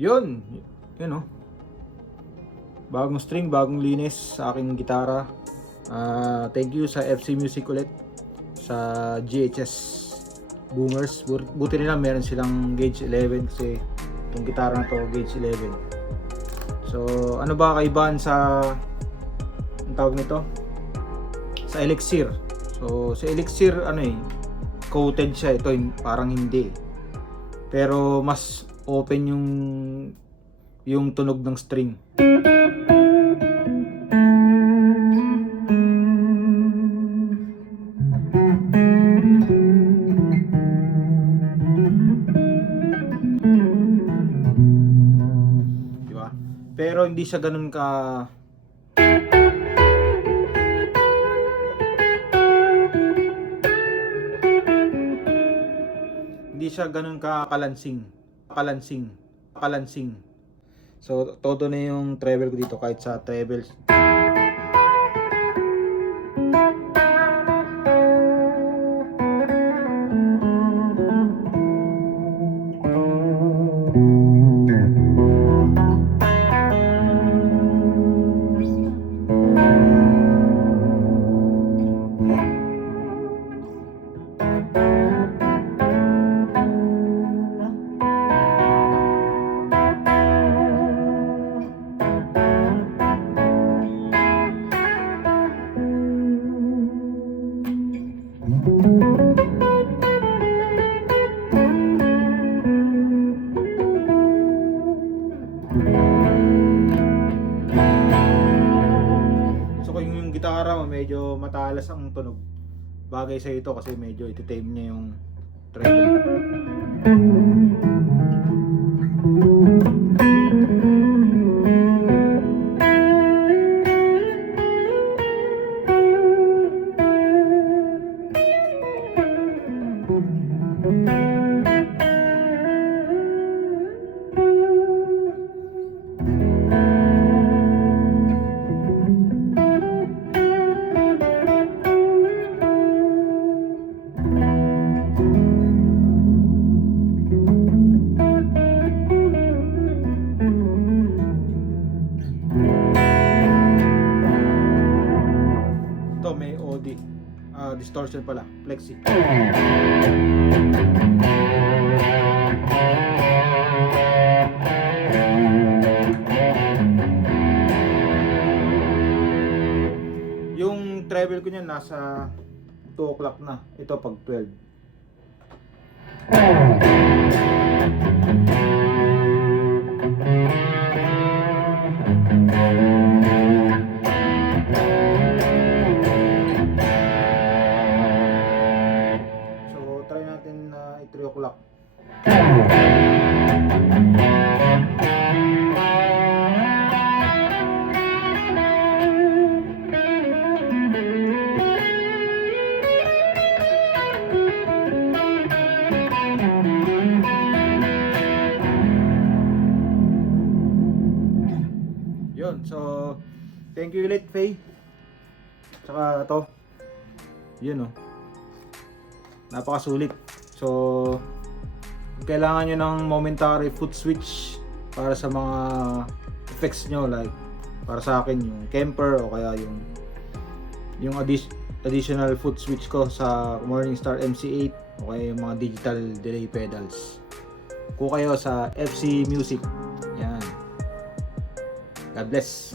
Yun, yun oh. Bagong string, bagong linis sa aking gitara. Thank you sa FC Music ulit, sa GHS Boomers. Buti nila meron silang gauge 11 kasi itong gitara na to gauge 11. So ano ba kaibahan sa ang tawag nito? Sa Elixir. So sa Elixir coated siya, ito parang hindi. Pero mas open yung tunog ng string. Di ba? Pero hindi siya ganun ka kalansing. So todo na yung treble ko dito kahit sa treble. So kung yung gitara mo medyo matalas ang tunog, bagay sa ito kasi medyo iti-tame niya yung treble. Ito may OD, distortion pala, flexi. Yung treble ko niyan nasa 2 o'clock na. Ito pag 12. So try natin na 3 o'clock. Yun, so thank you ulit Faye. Tsaka to, yun oh, napakasulit. So kailangan nyo ng momentary foot switch para sa mga effects nyo, like para sa akin yung Kemper o kaya yung additional foot switch ko sa Morningstar MC8 o kaya yung mga digital delay pedals ko kayo sa FC Music. Yan, God bless.